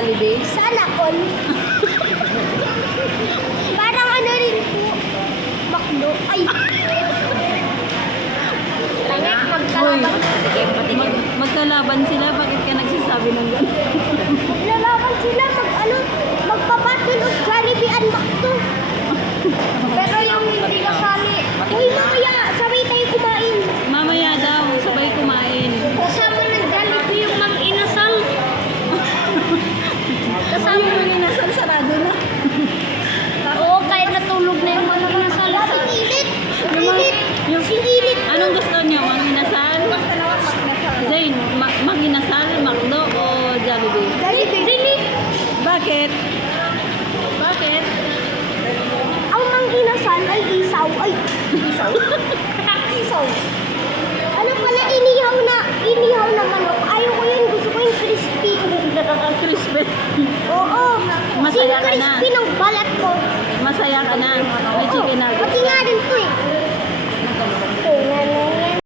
Jollibee? Sana all. Parang ano rin po. Makdo. Ay. Langit, magkalaban. Magkalaban sila. Bakit ka nagsasabi ng gano'n? Maglalaban sila magpa-battle of Jollibee and Makdo. Pero yung hindi kasali. Uy, mamaya, sabay tayo kumain. Mamaya daw, sabay kumain. Kasama ng Jollibee yung mag-inasal. Kasama yung inasal, sarado na. Oo, kahit natulog na yung mag-inasal. Singilit. Singilit. Singilit. Anong gusto niyo? Mag-inasal? Zayn, mag-inasal, Makdo o Jollibee? Jollibee. Bakit? Bakit? Ang mang-inasal ay isaw. Ay, isaw? Isaw. Ano pala, inihaw na manok. Ayaw ko yun, gusto ko yung crispy. Crispy. Oo. Masaya ka na. Yung crispy ng balat ko. Masaya ka na. May chicken nuggets. Pati